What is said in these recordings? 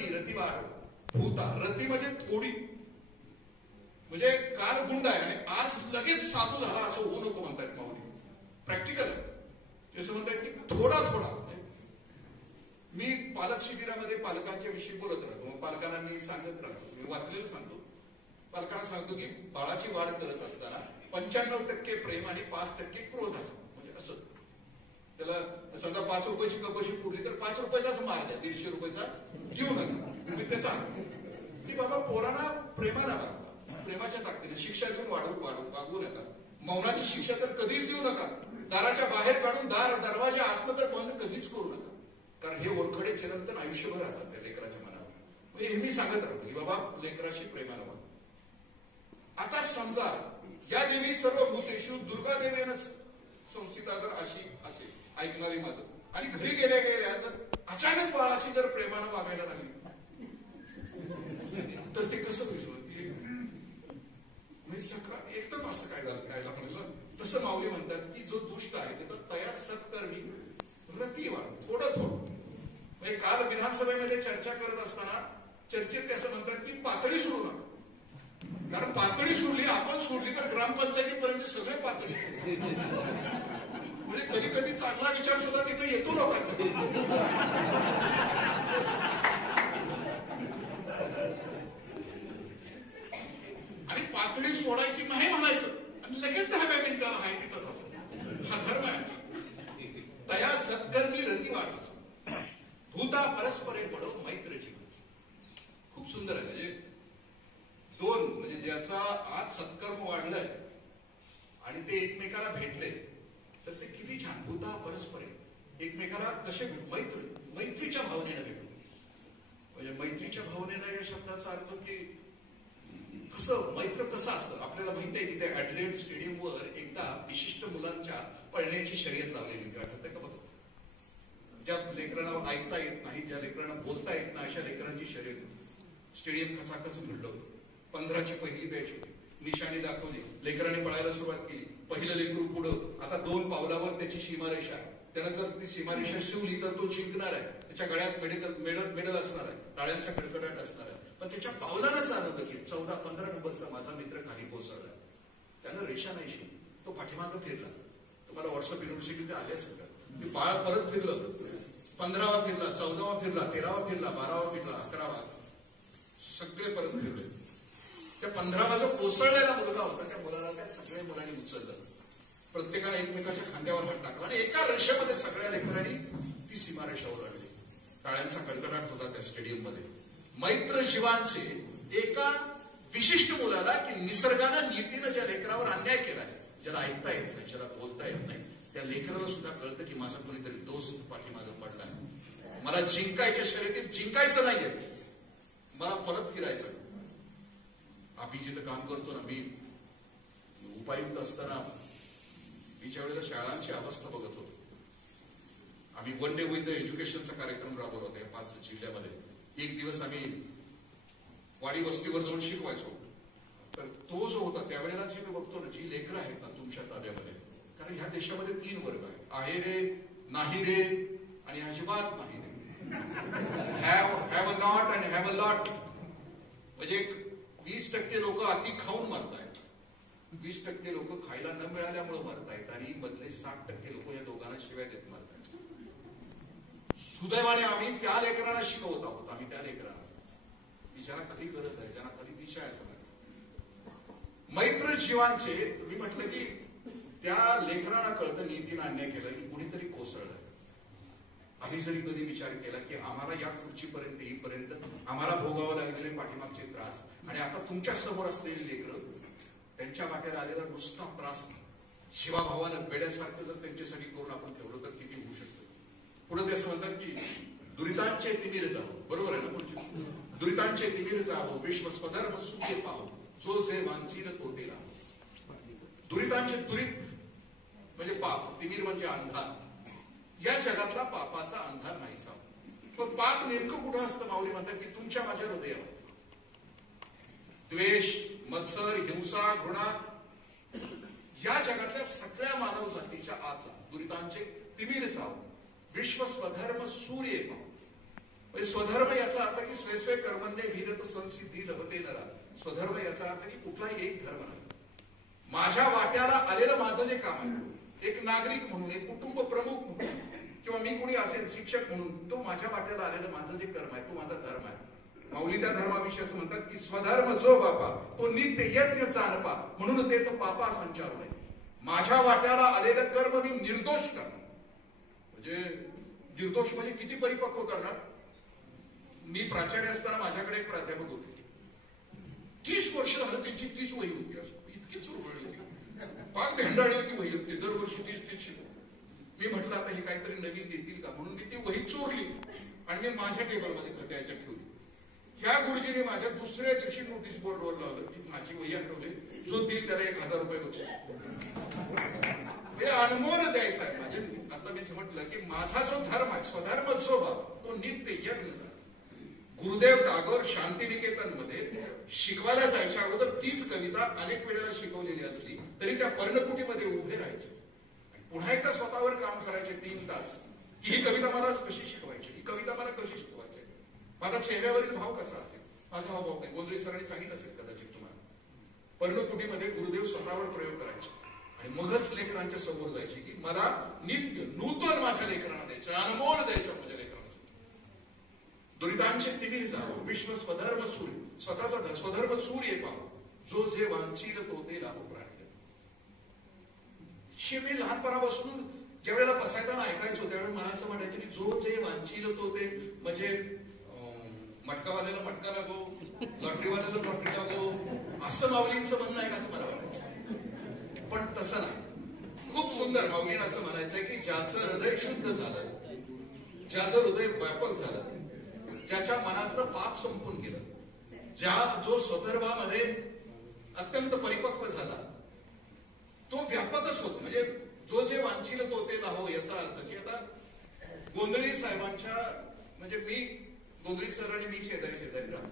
मी रती वाढ भूता. रती म्हणजे थोडी, म्हणजे काल गुंड आहे आणि आज लगेच साधू झाला असं होऊ नको म्हणतायत माऊली. प्रॅक्टिकल आहे. जसं म्हणतायत की थोडा थोडा. मी पालक शिबिरामध्ये पालकांच्या विषयी बोलत राहतो. मग पालकांना मी सांगत राहतो, मी वाचलेलं सांगतो. पालकांना सांगतो की बाळाची वाढ करत असताना 95% प्रेम आणि 5% क्रोध असतो. म्हणजे असं त्याला समजा 5 रुपयाची कपशी फुडली तर 5 रुपयाचाच मार द्या, 150 रुपयाचा घेऊ नका. त्याचा की बाबा पोरांना प्रेमाला वागवा, प्रेमाच्या ताकदीने शिक्षा देऊन वागवू नका. मौनाची शिक्षा तर कधीच देऊ नका. दाराच्या बाहेर काढून दरवाजा आतनं तर बंद कधीच करू नका. कारण हे ओळखडे चिरंतन आयुष्यभर राहतात त्या लेकराच्या मनावर. म्हणजे हे मी सांगत राहतो की बाबा लेकराशी प्रेमाला वाग. आता समजा या देवी सर्व भूतेषु दुर्गा देवेनं संस्थिता जर अशी असेल ऐकणारी माझं, आणि घरी गेल्या गेल्या जर अचानक बाळाशी जर प्रेमानं वागायला लागली तर ते कसं होईल? म्हणजे सकाळ एकदम असं काय झालं कायला म्हणलं. तसं माऊली म्हणतात की जो दुष्ट आहे ते तर तयार सत्कर्मी रती वाढ, थोडं थोडं. म्हणजे काल विधानसभेमध्ये चर्चा करत असताना चर्चेत ते असं म्हणतात की पातळी सोडू नका. कारण पातळी सोडली, आपण सोडली तर ग्रामपंचायतीपर्यंत सगळे पातळी सोडली. म्हणजे कधी कधी चांगला विचार सुद्धा तिथे येतो लोकांचा. आणि पातळी सोडायची नाही म्हणायचं आणि लगेच 10 मिनिटाला आहे तिथं तसं. हा धर्म आहे. तया सत्कर्मी रती वाढ भूता परस्परे पडो मैत्र जीवन. खूप सुंदर आहे. म्हणजे दोन, म्हणजे ज्याचा आज सत्कर्म वाढलाय आणि ते एकमेकाला भेटले तर ते किती छान. भूता परस्परे एकमेकाला कसे मैत्रीच्या भावनेनं भेटू. म्हणजे मैत्रीच्या भावनेनं या शब्दाचा अर्थ की कसं मैत्र कसं असतं आपल्याला माहिती आहे की त्या ऍडलेड स्टेडियमवर एकदा विशिष्ट मुलांच्या पळण्याची शर्यत लावलेली होती. आठवते का बघ? ज्या लेकरांना ऐकता येत नाही, ज्या लेकरांना बोलता येत नाही अशा लेकरांची शर्यत स्टेडियम खचाखच भरलं होतं. 15ची पहिली बॅच होती. निशाणी दाखवली, लेकरांनी पळायला सुरुवात केली. पहिलं लेकरू पुढं, आता 2 पावलावर त्याची सीमारेषा आहे. त्यानं जर ती सीमारेषा शिवली तर तो जिंकणार आहे. त्याच्या गळ्यात मेडल असणार आहे, टाळ्यांचा कडकडाट असणार आहे. पण त्याच्या पावलानंच आनंद की 14-15 नंबरचा माझा मित्र खाली कोसळला. त्यानं रेषा नाही शिवली, तो पाठीमागं फिरला. तुम्हाला व्हॉट्सअप युनिव्हर्सिटीमध्ये आले असेल का? मी बाळ परत फिरलं, 15वा फिरला, 14वा फिरला, 13वा फिरला, 12वा फिरला, 11वा, सगळे परत फिरले. त्या 15वा जो कोसळलेला मुलगा होता त्या मुलाला त्या सगळ्या मुलांनी उचललं. प्रत्येकाने एकमेकाच्या खांद्यावर हात टाकला आणि एका रेषेमध्ये सगळ्या लेकरांनी ती सीमारेषा ओलांडली. टाळ्यांचा कडकडाट होता त्या स्टेडियम मध्ये. मैत्र जीवांचे एका विशिष्ट मुलाला की निसर्गानं नीतीनं ज्या लेकरावर अन्याय केलाय, ज्याला ऐकता येत नाही, ज्याला बोलता येत नाही, त्या लेकराला सुद्धा कळतं की माझा कोणीतरी दोस्त पाठीमागं पडलाय. मला जिंकायच्या शर्यतीत जिंकायचं नाहीये, मला परत फिरायचं. आम्ही जिथं काम करतो ना, मी उपायुक्त असताना मी ज्या वेळेला शाळांची अवस्था बघत होतो. आम्ही वन डे विथ द एज्युकेशनचा कार्यक्रम राबवला होता या 5 जिल्ह्यामध्ये. एक दिवस आम्ही वाडी वस्तीवर जाऊन शिकवायचो. तर तो जो होता त्यावेळेला जी मी बघतो ना, जी लेकरं आहेत ना तुमच्या ताब्यामध्ये, कारण ह्या देशामध्ये 3 वर्ग आहेत, आहे रे, नाही रे आणि अजिबात नाही रे. Have a not and have a lot. म्हणजे 20% लोक अति खाऊन मरतायत, 20% लोक खायला न मिळाल्यामुळे मरतायत आणि मधले 60% लोक या दोघांना शिव्या देत मरतायत. सुदैवाने आम्ही त्या लेकरांना शिकवत आहोत. आम्ही त्या लेकरांना की ज्यांना कधी गरज आहे, ज्यांना कधी दिशा आहे. मैत्र जीवांचे मी म्हटलं की त्या लेकरांना कळतं नीतीनं अन्याय केला की कुणीतरी कोसळलं. आम्ही जरी कधी विचार केला की आम्हाला या खुर्चीपर्यंत येईपर्यंत आम्हाला भोगावं लागलेले पाठीमागचे त्रास आणि आता तुमच्या समोर असलेली लेकरं, त्यांच्या वाट्यात आलेला नुसता त्रास शिवाभावानं बेड्यासारखं जर त्यांच्यासाठी करून आपण ठेवलं तर किती होऊ शकतं. पुढे ते असं म्हणतात की दुरितांचे तिमिर जावं. बरोबर आहे ना पुढचे? दुरितांचे तिमिर जावं, विश्वस्वधर्म सुखे पाहो, जो जे वांछित तो ते लाभो. दुरितांचे, दुरित म्हणजे पाप, तिमिर म्हणजे अंधार. या जगातला पापाचा अंधार नाहीसा. पण पाप नेमकं कुठं असतं? माऊली म्हणतात की तुमच्या माझ्या हृदयावर. द्वेष, मत्सर, हिंसा, घृणा या जगातल्या सगळ्या मानव जातीच्या आतला दुरितांचे तिमिर जावं, विश्व स्वधर्म सूर्य पाव. स्वधर्म याचा अर्थ की स्वे कर्मण्ये वीरत संसिद्धी लभते नरा. स्वधर्म याचा अर्थ की कुठलाही एक धर्म नाही. माझ्या वाट्याला आलेलं माझं जे काम आहे, एक नागरिक म्हणून, एक कुटुंब प्रमुख म्हणून, किंवा मी कोणी असेल शिक्षक म्हणून, तो माझ्या वाट्याला आलेलं माझं जे कर्म आहे तो माझा धर्म आहे. माऊली त्या धर्माविषयी असं म्हणतात की स्वधर्म जो बापा तो नित्य यज्ञ चालपा म्हणून ते तर पापा संचार नाही. माझ्या वाट्याला आलेलं कर्म मी निर्दोष करणार. म्हणजे निर्दोष म्हणजे किती परिपक्व करणार. मी प्राचार्य असताना माझ्याकडे एक प्राध्यापक होते. 30 वर्ष झालं त्यांची तीच वही होती. इतकी चुरबळली होती, पाक भेंडाळी होती वही होती. दरवर्षी 30 शिकवतो. मी म्हटलं आता हे काहीतरी नवीन देतील का म्हणून मी ती वही चोरली आणि मी माझ्या टेबलमध्ये त्याच्यात ठेवली. ह्या गुरुजीने माझ्या दुसऱ्या दिवशी नोटीस बोर्डवर लावलं की माझी वही हरवली, जो देईल त्याला 1000 रुपये बक्षीस. हे अनमोल द्यायचा आहे. म्हणजे आता मी म्हटलं की माझा जो धर्म आहे, स्वधर्म जो तो नित्य यज्ञ. गुरुदेव टागोर शांतिनिकेतन मध्ये शिकवायला जायच्या अगोदर तीच कविता अनेक वेळेला शिकवलेली असली तरी त्या पर्णकुटीमध्ये उभे राहायचे. पुन्हा एकदा स्वतःवर काम करायचे 3 तास की ही कविता मला कशी शिकवायची, ही कविता मला कशी शिकवायची, माझा चेहऱ्यावरील भाव कसा असेल, माझा हा भाव नाही. गोंधळी सरांनी सांगितलं असेल कदाचित तुम्हाला. पर्णकुटीमध्ये गुरुदेव स्वतःवर प्रयोग करायचे आणि मगच लेकरांच्या समोर जायचे की मला नित्य नूतन माझ्या लेकरांना द्यायचं, अनमोल द्यायचं माझ्या लेकरांना. दुरितांचे तिमिर जावो विश्व स्वधर्म सूर्य, स्वतःचा स्वधर्म सूर्य पाहो, जो जे वांछील तो ते लाभो प्राप्त. हे मी लहानपणापासून ज्या वेळेला बसायला ऐकायचो त्यावेळेला मला असं म्हणायचं की जो जे वांछील तो ते, म्हणजे मटकावाल्याला मटका लागो, लॉटरीवाल्याला लॉटरी लागो, असं माऊलींचं म्हणणं आहे असं मला वाटायचं. पण तसं नाही. खूप सुंदर माऊलींना असं म्हणायचंय की ज्याचं हृदय शुद्ध झालं, ज्याचं हृदय व्यापक झालं, ज्याच्या मनातलं पाप संपून गेलं, जो स्वधर्मामध्ये अत्यंत परिपक्व झाला, तो व्यापकच होतो. म्हणजे जो जे वांछील तो ते लाहो याचा अर्थ की आता गोंधळी साहेबांच्या, म्हणजे मी गोंधळी सर आणि मी शेजारी राहतो.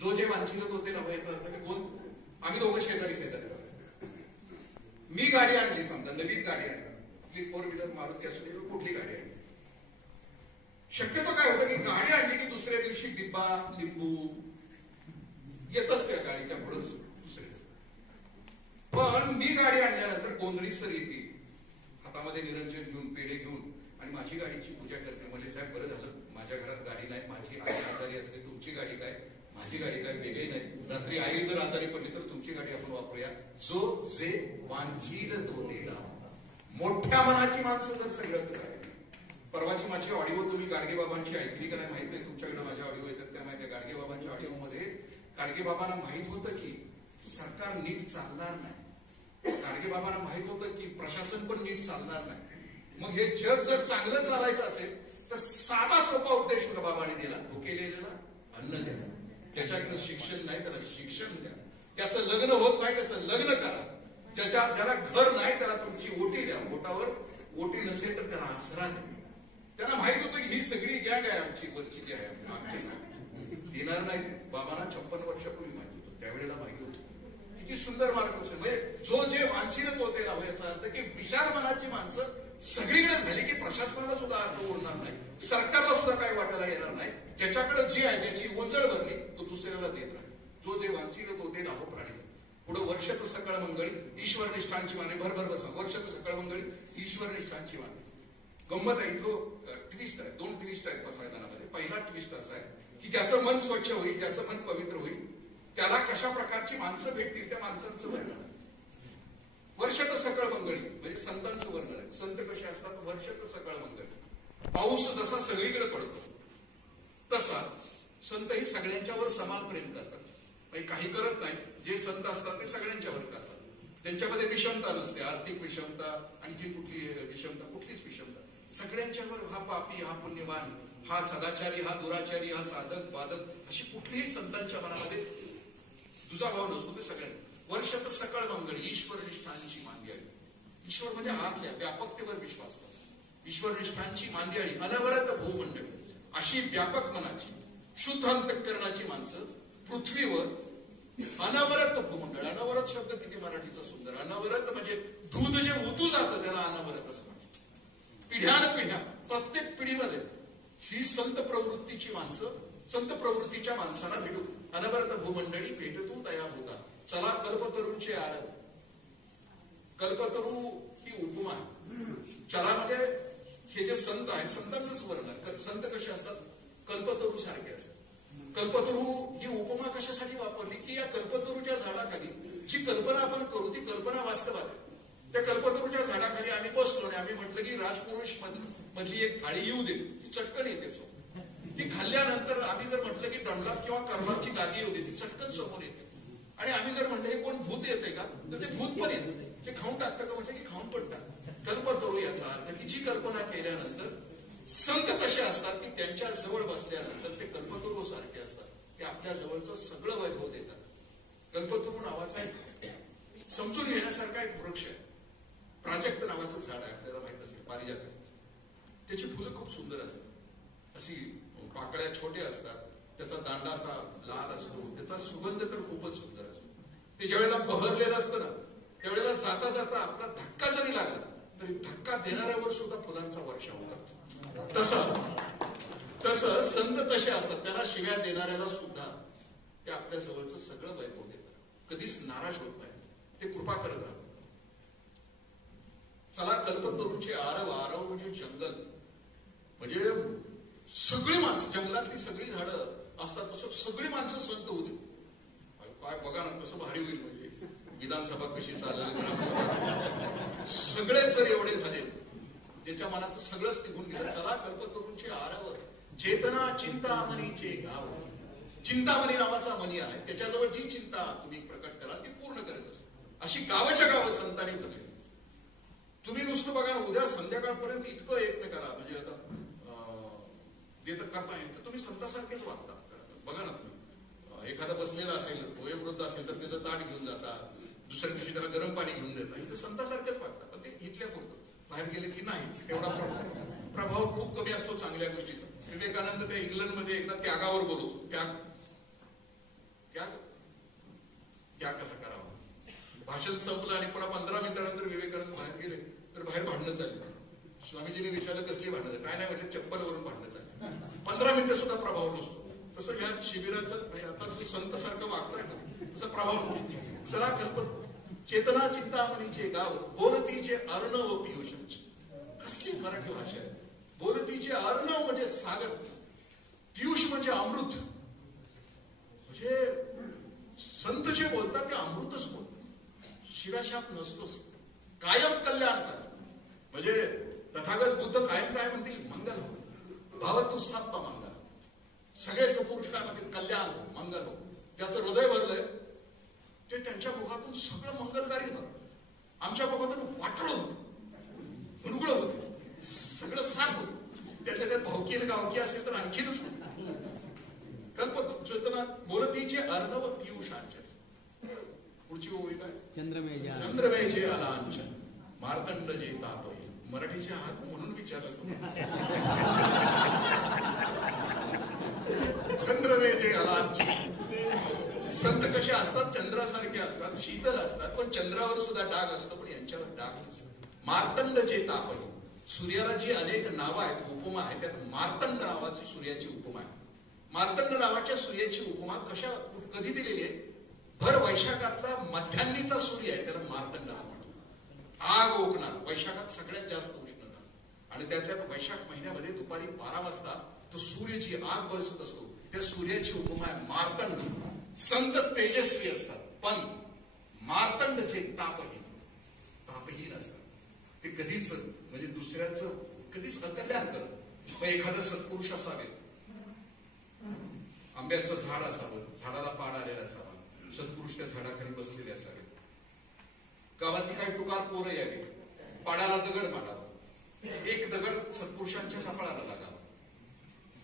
जो जे वांछील तो ते लाहो याचा अर्थ की आम्ही दोघं शेजारी राहतो. मी गाडी आणली, समजा नवीन गाडी आणली, 4 व्हीलर मारुती असू दे, कुठली गाडी आणली. शक्यतो काय होतं की गाडी आणली की दुसऱ्या दिवशी बिब्बा लिंबू येतच त्या गाडीच्या पुढे दुसरे. पण मी गाडी आणल्यानंतर गोंधळी सर येतील हातामध्ये निरंजन घेऊन, पेढे घेऊन, आणि माझी गाडीची पूजा करते. म्हणजे साहेब बरं झालं माझ्या घरात गाडी नाही, माझी आई आजारी असते, तुमची गाडी काय, माझी गाडी काय वेगळी नाही. रात्री आई जर आजारी पडली तर तुमची गाडी आपण वापरूया. जो जे वांछील तो देला. मोठ्या मनाची माणसं जर सगळं. परवाची माझी ऑडिओ तुम्ही गाडगे बाबांची ऐकली का नाही माहित नाही. तुमच्याकडे माझ्या ऑडिओ येतात त्या माहिती. गाडगे बाबांच्या ऑडिओ मध्ये गाडगे बाबांना माहित होतं की सरकार नीट चालणार नाही, गाडगे बाबांना माहित होतं की प्रशासन पण नीट चालणार नाही. मग हे जग जर चांगलं चालायचं असेल तर साधा सोपा उपदेश बाबांनी दिला, भुकेलेला अन्न द्या. त्याच्याकडे शिक्षण नाही त्याला शिक्षण द्या. त्याचं लग्न होत नाही त्याचं लग्न करा. ज्याला घर नाही त्याला तुमची ओटी द्या. ओटावर ओटी नसेल तर त्याला आसरा द्या. त्यांना माहित होतं की ही सगळी गॅग आहे आमची वरची जी आहे आमची देणार नाही. बाबांना 56 वर्षापूर्वी माहित होतं, त्यावेळेला माहित होतं. किती सुंदर मार्गदर्शन. म्हणजे जो जे वांछील तो ते लावो याचा अर्थ की विशाल मनाची माणसं सगळीकडे झाली की प्रशासनाला सुद्धा अर्थ ओढणार नाही, सरकारला सुद्धा काही वाटायला येणार नाही. ज्याच्याकडे जी आहे ज्याची ओंजळ भरली तो दुसऱ्याला देत नाही. जो जे वांछील तो ते लाभो प्राणी. पुढे वर्षत सकळ मंगळी ईश्वर निष्ठांची माने. भरभर बसा. वर्षत सकळ मंगळी ईश्वर निष्ठांची माने. गंमत आहे. तो ट्विस्ट आहे. 2 ट्विस्ट आहेत बसायदानामध्ये. पहिला ट्विस्ट असा आहे की ज्याचं मन स्वच्छ होईल, ज्याचं मन पवित्र होईल, त्याला कशा प्रकारची माणसं भेटतील त्या माणसांचं वर्णन. वर्षत सकळ मंगळी म्हणजे संतांचं वर्णन आहे. संत कसे असतात, वर्षत सकळ मंगळी. पाऊस जसा सगळीकडे पडतो तसा संत ही सगळ्यांच्यावर समान प्रेम करतात. काही करत नाही. जे संत असतात ते सगळ्यांच्यावर करतात. त्यांच्यामध्ये विषमता नसते. आर्थिक विषमता, आणखी कुठली विषमता, कुठलीच विषमता. सगळ्यांच्यावर हा पापी, हा पुण्यवान, हा सदाचारी, हा दुराचारी, हा साधक वादक, अशी कुठलीही संतांच्या मनामध्ये तुझा भाव नसतो. ते सगळ्यांना वर्षात सकळ मंगळी ईश्वर निष्ठांची मांदियाळी. ईश्वर म्हणजे आतल्या व्यापकतेवर विश्वास. ईश्वर निष्ठांची मांदियाळी अनवरत भूमंडळ. अशी व्यापक मनाची शुद्ध अंतःकरणाची माणसं पृथ्वीवर अनवरत भूमंडळ. अनवरत शब्द किती मराठीचा सुंदर. अनवरत म्हणजे दूध जे उतू जातं त्याला अनवरत असं. पिढ्यान पिढ्या प्रत्येक पिढीमध्ये ही संत प्रवृत्तीची माणसं, संत प्रवृत्तीच्या माणसांना भेटू. अनवरत भूमंडळी भेटतू तया होता. चला कल्पतरूंचे आरव. कल्पतरू ही उपमा. चला म्हणजे हे जे संत आहेत, संतांचंच वर्णन. संत कसे असतात? कल्पतरू सारखे असतात. कल्पतरू ही उपमा कशासाठी वापरली की या कल्पतरूच्या झाडाखाली जी कल्पना आपण करू ती कल्पना वास्तवात आहे. त्या कल्पतरूच्या झाडाखाली आम्ही बसलो आणि आम्ही म्हटलं की राजपुरुष मधली एक थाळी येऊ दे. ती चटकन येते समोर. ती खाल्ल्यानंतर आम्ही जर म्हटलं की डंडलाप किंवा कर्माची गादी येऊ दे, ती चटकन समोर येते. आणि आम्ही जर म्हटलं हे कोण भूत येते का, तर ते भूत पण येते. ते खाऊन टाकतं का म्हटलं की खाऊन पण टाकतं. कल्पतरू याचा अर्थ की जी कल्पना केल्यानंतर संत कसे असतात की त्यांच्या जवळ बसल्यानंतर ते कल्पतरू सारखे असतात. ते आपल्या जवळचं सगळं वैभव देतात. कल्पतरू नावाचा एक समजून घेण्यासारखा एक वृक्ष आहे. प्राजक्त नावाचं झाड आहे, आपल्याला माहित असेल, पारिजात. त्याची फुलं खूप सुंदर असतात. अशी पाकळ्या छोट्या असतात. त्याचा दांडा असा लाल असतो. त्याचा सुगंध तर खूपच सुंदर असतो. ते ज्यावेळेला बहरलेलं असतं ना, त्यावेळेला जाता जाता आपला धक्का जरी लागला तरी धक्का देणाऱ्यावर सुद्धा फुलांचा वर्षाव करतो. तसं संत तसे असतात. त्यांना शिव्या देणाऱ्याला सुद्धा ते आपल्या जवळचं सगळं वैभव देतात. कधीच नाराज होत नाही. ते कृपा करत राहतात. चला कल्पतरूंचे आरव. आरव म्हणजे जंगल. म्हणजे सगळी माणसं, जंगलातली सगळी झाडं असतात तसं सगळी माणसं संत होऊ दे. काय बघा ना कसं भारी होईल. म्हणजे विधानसभा कशी चालली, ग्रामसभा, सगळे जर एवढे झाले त्याच्या मनात सगळंच निघून गेलं. चला कल्पतरूंचे आरव. चेतना चिंतामणीचे गाव. चिंतामणी नावाचा मणी आहे. त्याच्याजवळ जी चिंता तुम्ही प्रकट करा ती पूर्ण करत असतो. अशी गावाच्या गावं संतांनी बनली. तुम्ही नुसतं बघा ना, उद्या संध्याकाळपर्यंत इतकं एकमेकाला म्हणजे आता देत करता येईल तर तुम्ही संतासारखेच वागता. बघा ना, तुम्ही एखादा बसलेला असेल, वयोवृद्ध असेल तर त्याचं ताट घेऊन जाता. दुसऱ्या दिवशी त्याला गरम पाणी घेऊन देता. इथं संतासारखेच वागतात. पण ते इथल्या पुरतं. बाहेर गेले की नाही तेवढा प्रभाव खूप कमी असतो चांगल्या गोष्टीचा. विवेकानंद त्या इंग्लंडमध्ये एकदा त्यागावर बोलतो. त्याग त्याग त्याग कसा करावा. भाषण संपलं आणि पुन्हा 15 मिनिटानंतर विवेकानंद बाहेर गेले तर बाहेर भांडणं चालली. स्वामीजीने विचारलं कसली भांडणं. काय नाही म्हटलं, चप्पलवरून भांडणं चालली. 15 मिनिटं सुद्धा प्रभाव नसतो. तसं ह्या शिबिराचं आता संत सारखं वागताय ना तसा प्रभाव. सरा कल्पत चेतना चिंतामणीचे गाव. बोलतीचे अर्णव पियुषांचे. कसली मराठी भाषा आहे. बोलतीचे अर्णव म्हणजे सागर. पियुष म्हणजे अमृत. म्हणजे संत जे बोलतात ते अमृतच बोलतात. शिवाशाप नसतोच. कायम कल्याणकार. म्हणजे तथागत बुद्ध कायम काय म्हणतील, मंगल हो. भाव तू साप्पा मंगल. सगळे सपुरुषामध्ये कल्याण हो, मंगल हो. त्याचं हृदय भरलंय ते त्यांच्या मुखातून सगळं मंगलकारी होतं. आमच्या मुखातून वाटळ होत, मुरगुळ होत, सगळं साफ होत. त्यातल्या त्यात भावकी आणि गावकी असेल तर आणखीनच होत. कल्पना बोलतीचे अर्णव पियुषांचे. पुढची ओळी काय. चंद्रमेजे आलांचन मार्तंड जे तापय. मराठीचे आहात म्हणून विचारलं. चंद्रमेजे आलांचन. संत कसे असतात, चंद्रासारखे असतात, शीतल असतात. पण चंद्रावर सुद्धा डाग असतो, पण यांच्यावर डाग नसतो. मार्तंड जे तापय. सूर्याला जी अनेक नावं आहेत, उपमा आहेत, त्यात मार्तंड नावाची सूर्याची उपमा आहे. मार्तंड नावाच्या सूर्याची उपमा कधी दिलेली आहे. भर वैशाखातला मध्यान्नीचा सूर्य आहे, त्याला मार्तंड असं म्हणतात. आग ओकणार. वैशाखात सगळ्यात जास्त उष्णता असते आणि त्याच्यात वैशाख महिन्यामध्ये दुपारी 12 वाजता तो सूर्य जी आग बरसत असतो त्या सूर्याची उपमा आहे मार्तंड. संत तेजस्वी असतात पण मार्तंड जे तापहीन असतात. ते कधीच म्हणजे दुसऱ्याचं कधीच अकल्याण करत. मग एखादं सत्पुरुष असावे, आंब्याचं झाड असावं, झाडाला पाड आलेला असावा, सत्पुरुष त्या झाडाखाली बसलेले असावे, गावातली काही टुकार पोरं यावी, पाडाला दगड मारावा, एक दगड सत्पुरुषांच्या कपाळाला लागावा.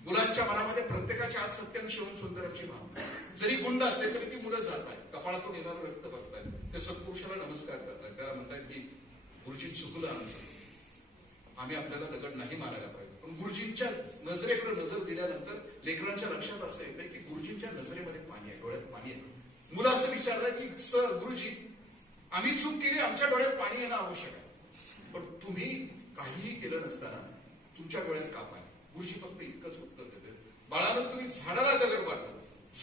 मुलांच्या मनामध्ये प्रत्येकाच्या आत सत्यम शिवम सुंदरची भावना. जरी गुंड असले तरी ती मुलं जात आहेत, कपाळातून येणारं रक्त बघतायत, ते सत्पुरुषाला नमस्कार करतात. त्याला म्हणतात की गुरुजी चुकलं आमचं, आम्ही आपल्याला दगड नाही मारायला पाहिजे. पण गुरुजींच्या नजरेकडे नजर दिल्यानंतर लेकरांच्या लक्षात असं येतं की गुरुजींच्या नजरेमध्ये पाणी आहे, डोळ्यात पाणी आहे. मुलं असं विचारतात की सर गुरुजी आम्ही चूक केली, आमच्या डोळ्यात पाणी येणं आवश्यक आहे, पण तुम्ही काहीही केलं नसताना तुमच्या डोळ्यात का पाणी. गुरुजी फक्त इतकंच उत्तर देते, बाळानं तुम्ही झाडाला दगड मारला,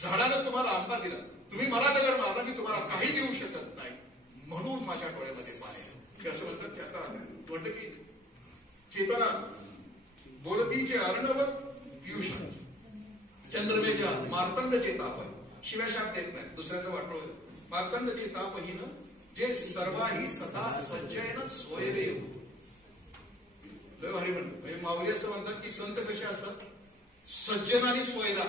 झाडानं तुम्हाला आंबा दिला, तुम्ही मला दगड मारला, मी तुम्हाला काही देऊ शकत नाही, म्हणून माझ्या डोळ्यामध्ये पाणी. असं म्हणतात की आता म्हटलं की चेतना बोलतीचे अर्णव पियुष चंद्रमेघा मार्तंड जे ताप आहे, शिवाय शाप देत नाही, दुसऱ्याचं वाटोळ. मार्तंड जे तापहीन जे सर्वाही सदा सज्जयन स्वयरे. लय भारी म्हणतो. म्हणजे माऊली असं म्हणतात की संत कसे असतात, सज्जन आणि स्वयला.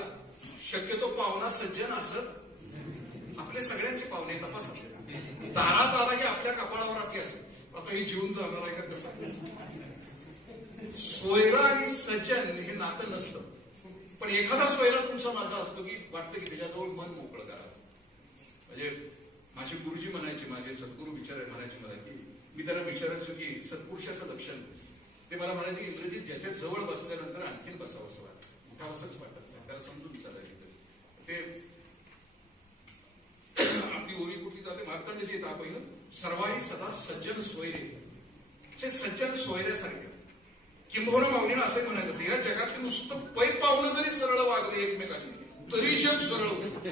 शक्यतो पाहुणा सज्जन असत, आपले सगळ्यांचे पाहुणे तपासत. दारात आला की आपल्या कपाळावर आपली असते, आता हे जीवन जाणार आहे का कसं. सोयरा आणि सज्जन हे नातं नसतं, पण एखादा सोयरा तुमचा माझा असतो की वाटतं की त्याच्याजवळ मन मोकळं करा. म्हणजे माझे गुरुजी म्हणायचे, माझे सद्गुरू म्हणायचे मला की मी त्यांना विचारायचो की सत्पुरुषाचं लक्षण. ते मला म्हणायचे इंद्रजित ज्याच्या जवळ बसल्यानंतर आणखीन बसावं असं वाटतं, उठावंसंच वाटत नाही, त्याला समजून विचारायचे. ते आपली ओळी कुठली जाते, मार्तंड जे ताप पहिलं सर्वाही सदा सज्जन सोयरे. सज्जन सोयऱ्यासारखे. किंबहुना माऊलीनं असं म्हणायचं, या जगातले नुसतं पै पावलं जरी सरळ वागले एकमेकाशी तरी जग सरळ होते.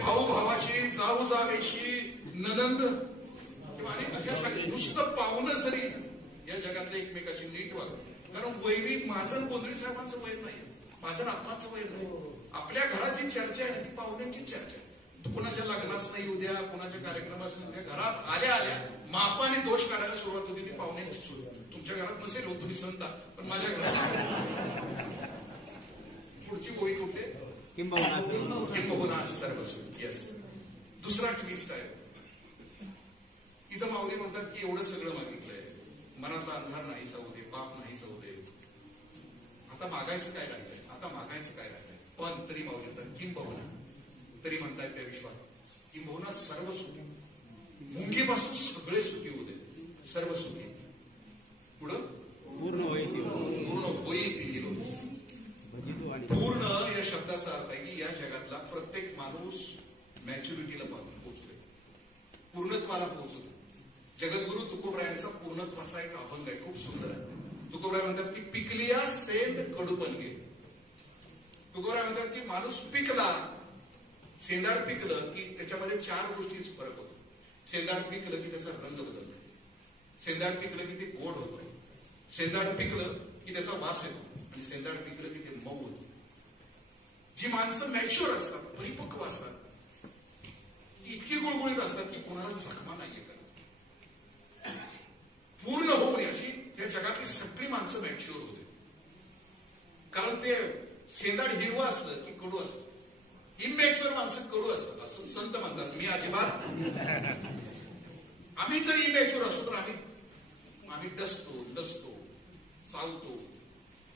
भाऊ भावाशी, जाऊ जावेशी, ननंद किंवा अशा नुसतं पावलं जरी या जगातल्या एकमेकाशी नीट वागले. कारण वैरी माझं गोंधळी साहेबांचं वैर नाही, माझं आत्माचं वैर नाही. आपल्या घराची चर्चा आहे ती पाहुण्यांची चर्चा आहे. कुणाच्या लग्नास नाही उद्या, कुणाच्या कार्यक्रमास नाही उद्या, घरात आल्या आल्या मापाने दोष करायला सुरुवात होती ती पाहुण्यांची सुरू. तुमच्या घरात नसेल हो, तुम्ही संता, पण माझ्या घरात. पुढची ओळी कुठे, किंबहुना सर्वस्व. येस. दुसरा ट्विस्ट आहे इथं. माऊली म्हणतात की एवढं सगळं मागितलंय, मनातला अंधार नाही जाऊ दे, पाप नाही जाऊ दे, आता मागायचं काय राहिलंय, आता मागायचं काय राहिलंय. पण तरी माऊली म्हणतात किंबहुना, तरी म्हणतायत त्या विश्वात, किंबहुना सर्व सुखी. मुंगीपासून सगळे सुखी होऊ दे, सर्व सुखी. पुढं पूर्ण होईल. पूर्ण या शब्दाचा अर्थ आहे की या जगातला प्रत्येक माणूस मॅच्युरिटीला पोहोचतोय, पूर्णत्वाला पोहोचतो. जगद्गुरु तुकोबरायांचा पूर्णत्वाचा एक अभंग आहे, खूप सुंदर आहे. तुकोबराय म्हणतात की पिकलिया सेंद कडूपणगे. तुकोबराय म्हणतात की माणूस पिकला, सेंदाड पिकलं की त्याच्यामध्ये 4 गोष्टीच फरक होतो. सेंदाड पिकलं की त्याचा रंग बदलतो, सेंदाड पिकलं की ते गोड होतं, सेंदाड पिकलं की त्याचा वास येतो, आणि सेंदाड पिकलं की ते मऊ होतं. जी माणसं मॅच्युअर असतात, परिपक्व असतात, ती इतकी गुळगुळीत असतात की कोणाला जखमा नाहीये करत. पूर्ण होऊन अशी या जगातली सगळी माणसं मॅच्युअर होते. कारण ते सेंदाड हिरवं असलं की कडू असतं, इमॅच्युअर माणसं कडू असतात असं संत म्हणतात. मी अजिबात, आम्ही जर इमॅच्युअर असतो तर आम्ही डसतो, चावतो,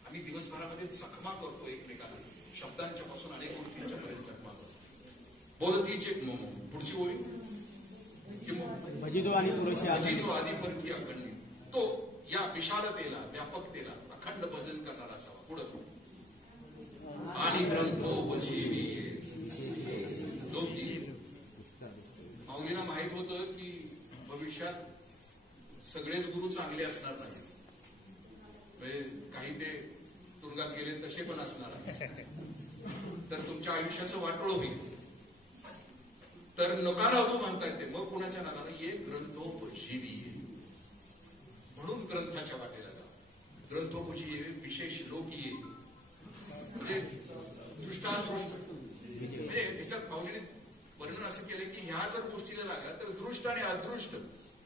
आम्ही दिवसभरामध्ये जखमा करतो एकमेकांना, शब्दांच्या पासून अनेक गोष्टींच्या पर्यंत जखमा करतो. बोलतीचे पुढची ओळी, भजितो आधी परकी अखंड, तो या विशालतेला, व्यापकतेला अखंड भजन करणारा असावा. पुढं आणि ग्रंथोपजीवी. माऊलीला माहित होतं की भविष्यात सगळेच गुरु चांगले असणार नाही, म्हणजे काही ते तुरुंगात गेले तसे पण असणार आहे, तर तुमच्या आयुष्याचं वाटोळ होईल. तर नका लावतो म्हणतायत ते, मग कुणाच्या नादानं ये ग्रंथोपजीवी, म्हणून ग्रंथाच्या वाटेला जा. ग्रंथोपजीवी विशेष लोक ये, म्हणजे दृष्टादृष्ट, म्हणजे त्याच्यात माऊलीने वर्णन असं केलं की ह्या जर गोष्टीला लागला तर दृष्ट आणि अदृष्ट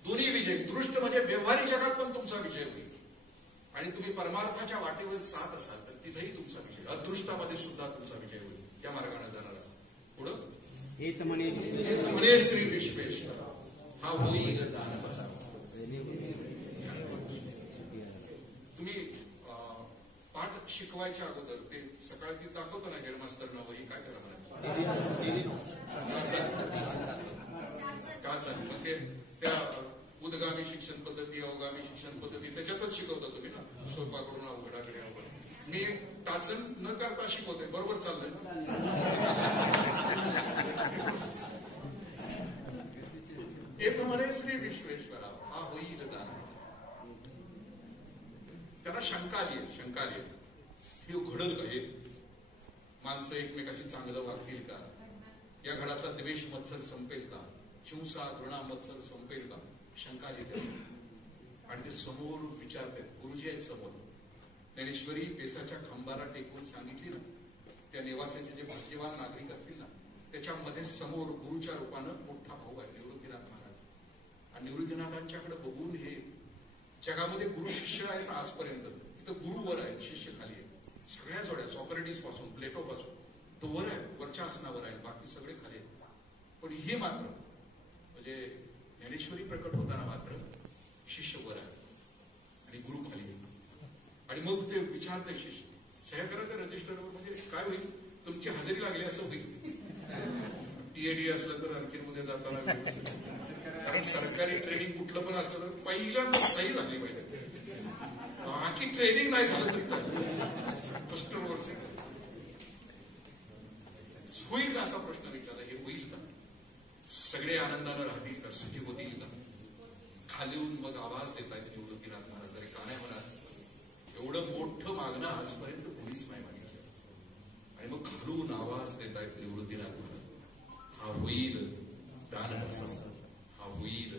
दोन्ही विजय. दृष्ट म्हणजे व्यवहारिक जगात पण तुमचा विजय होईल, आणि तुम्ही परमार्थाच्या वाटेवर जात असाल तर तिथेही तुमचा विजय, अदृष्टामध्ये सुद्धा तुमचा विजय होईल. त्या मार्गाने जाणार असाल. पुढं म्हणे श्री विश्वेश्वर हा होईल दान. तुम्ही पाठ शिकवायच्या अगोदर ते सकाळी ती दाखवतो ना हेडमास्टर न वही, काय करा म्हणजे त्या उदगामी शिक्षण पद्धती, अवगामी शिक्षण पद्धती त्याच्यातच शिकवता तुम्ही ना, स्वयंपाकडून अवघडाकडे अवघड. मी टाचण न करता शिकवते, बरोबर चाललंय. येथे म्हणे श्री विश्वेश्वरा हा होईल दान. त्यांना शंका आली. हे घडल का? हे माणसं एकमेकाशी चांगलं वागतील का? या घरातला द्वेष मत्सर संपेल का? हिंसा घृणा मत्सर संपेल का? शंका येते आणि ते समोर विचारतात. गुरुजी आहेत समोर. ज्ञानेश्वरी पेसाच्या खांबाला टेकून सांगितली ना, त्या नेवासाचे जे भाग्यवान नागरिक असतील ना, त्याच्यामध्ये समोर गुरुच्या रूपानं मोठा भाऊ आहे निवृत्तीनाथ महाराज. आणि निवृत्तीनाथांच्याकडे बघून हे जगामध्ये गुरु शिष्य आहेत आजपर्यंत. इथं गुरु वर आहे, शिष्य खाली आहे. सगळ्या जोड्या सॉक्रेटिस पासून प्लेटो पासून तो वर आहे, वरच्या आसनावर आहे, बाकी सगळे खाली आहेत. पण हे मात्र म्हणजे ज्ञानेश्वरी प्रकट होताना मात्र शिष्य वर आहे आणि गुरु खाली आहे. आणि मग ते विचारते शिष्य, सह्या करा त्या रजिस्टरवर, म्हणजे काय होईल? तुमची हजेरी लागली असं होईल. टीएडी असलं तर आणखीन मध्ये जाताना, कारण सरकारी ट्रेनिंग कुठलं पण असलं तर पहिल्यांदा सही झाली पाहिजे. बाकी ट्रेनिंग नाही झालं तरी चालेल. पोस्टरवर होईल का असा प्रश्न विचारला. हे होईल का? सगळे आनंदानं राहतील का? सुखी होतील का? खालीहून मग आवाज देतायत निवृत्तीनाथ महाराज, अरे का नाही होणार? एवढं मोठं मागणं आजपर्यंत कोणीच नाही मागितलं. आणि मग खालून आवाज देतायत निवृत्तीनाथ महाराज, हा होईल दान बसावा, हा होईल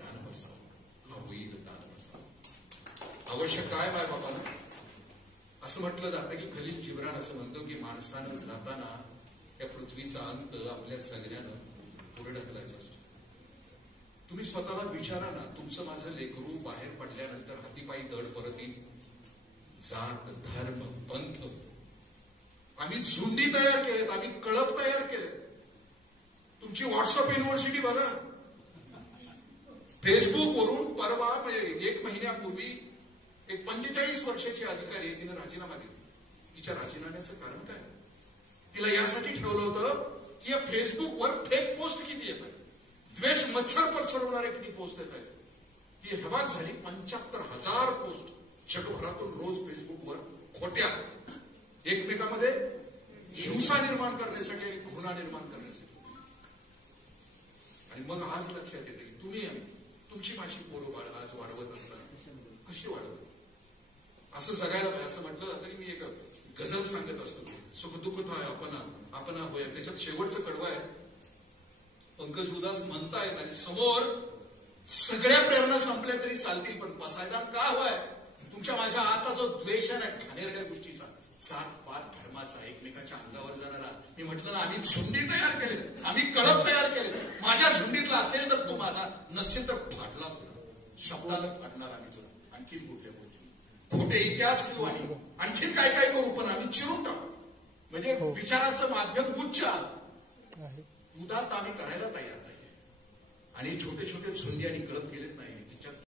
दान बसावा, हा होईल दान बसावा. आवश्यक काय बाय बाबाला? असं म्हटलं जातं की खलील जिब्रान असं म्हणतो की माणसानं जाताना या पृथ्वीचा अंत आपल्या सगळ्यानं पुढे ढकलायचा असतो. तुम्ही स्वतःला विचारा ना, तुमचं माझं लेकरू बाहेर पडल्यानंतर हातीपायी दड परत येईल. जात धर्म पंथ आम्ही झुंडी तयार केलेत, आम्ही कळप तयार केले. तुमची व्हॉट्सअप युनिव्हर्सिटी बघा. फेसबुक वरून परवा म्हणजे 1 महिन्यापूर्वी एक 45 वर्षाची अधिकारी तिने राजीनामा दिला. तिच्या राजीनाम्याचं कारण काय? तिला यासाठी ठेवलं होतं की या फेसबुकवर फेक पोस्ट किती येत आहेत, द्वेष मत्सर पसरवणारे किती पोस्ट येत आहेत. ती हवाक झाली. 75,000 पोस्ट जगभरातून रोज फेसबुकवर खोट्या, एकमेकांमध्ये हिंसा निर्माण करण्यासाठी आणि घृणा निर्माण करण्यासाठी. आणि मग आज लक्षात येते की तुम्ही तुमची माझी पोरं बाळ आज वाढवत असताना कशी वाढवत? असं जगायला पाहिजे. असं म्हटलं जातं की मी एक गझल सांगत असतो, सुख दुःख थाय आपणा होय. त्याच्यात शेवटचं कडवं आहे, पंकज उदास म्हणतायत आणि समोर सगळ्या प्रेरणा संपल्या तरी चालतील, पण पसायदान का हवाय? तुमच्या माझ्या आतला जो द्वेष आहे ना, घाणेरड्या गोष्टीचा, जात पात धर्माचा, एकमेकाच्या अंगावर जाणारा. मी म्हटलं ना, आम्ही झुंडी तयार केले, आम्ही कळप तयार केले. माझ्या झुंडीतला असेल तर तू माझा, नसेल तर फाडला तुला, शब्दाला फाडणार आम्ही तुला. आणखीन कुठल्या गोष्टी, खोटे इतिहास लिहू आणि आणखीन काय काय करू, पण आम्ही चिरून टाकू. म्हणजे विचाराचं माध्यम उच्च उदात्त आम्ही करायला तयार नाही. आणि छोटे छोटे झुंडी आणि कळप केलेत नाही.